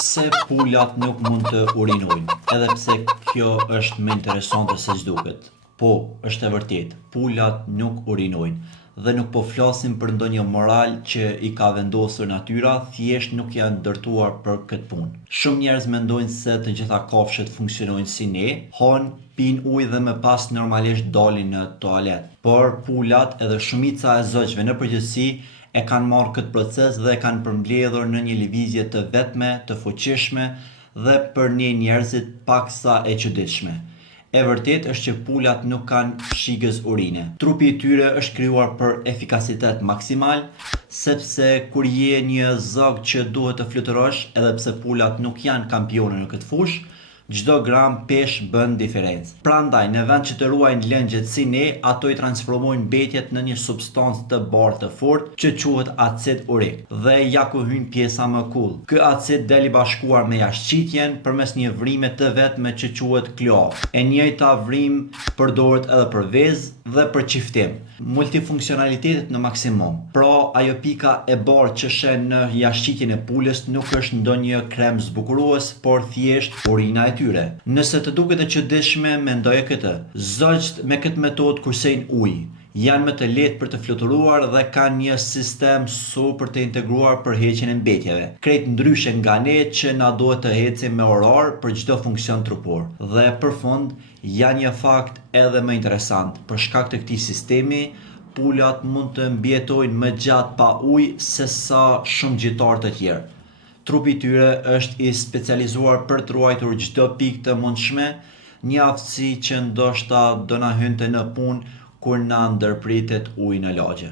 Pse pulat nuk mund të urinojnë, edhe pse kjo është më interesante se ç'duket. Po, është e vërtetë, pulat nuk urinojnë dhe nuk po flasim për ndonjë moral që i ka vendosur natyra, thjesht nuk janë ndërtuar për këtë punë. Shumë njerëz mendojnë se të gjitha kafshët funksionojnë si ne, hajnë, pinë ujë dhe më pas normalisht dalin në toalet. Por pulat edhe shumica e zogjve në përgjithësi e kanë marrë këtë proces dhe e kanë përmbledhur në një lëvizje të vetme, të fuqishme dhe për ne njerëzit paksa e çuditshme. E vërtet është që pulat nuk kanë shigës urine. Trupi i tyre është krijuar për efikasitet maksimal, sepse kur je një zog që duhet të fluturosh, edhe pse pulat nuk janë kampionë në këtë fushë, çdo gram peshë bën diferencë. Prandaj, në vend që të ruajnë lëngjet si ne, ato i transformojnë mbetjet në një substancë të bardhë të fortë që quhet acid urik. Dhe ja ku hyn pjesa më cool. Ky acid del i bashkuar me jashtëqitjen përmes një vrime të vetme që quhet kloaf. E njëjta vrimë përdoret edhe për vezë dhe për çiftim. Multifunksionalitetet në maksimum. Pra, ajo pika e bardhë që shen në jashtëqitjen e pulës nuk është ndonjë krem zbukurues, por thjesht urina e tyre. Nëse të duket e çuditshme, mendoje këtë. Zogjt me këtë metodë kursejnë ujë. Janë më të lehtë për të fluturuar dhe kanë një sistem super të integruar për heqjen e mbetjeve. Krejt ndryshe nga ne që na duhet të ecim me orar për çdo funksion trupor. Dhe për fund, janë një fakt edhe më interesant. Për shkak të këtij sistemi, pulat mund të mbjetojnë më gjatë pa ujë se sa shumë gjytarë të tjerë. Trupi i tyre është i specializuar për të ruajtur çdo pikë të mundshme, një aftësi që ndoshta do na hynte në punë kur na ndërpritet uji në lagje.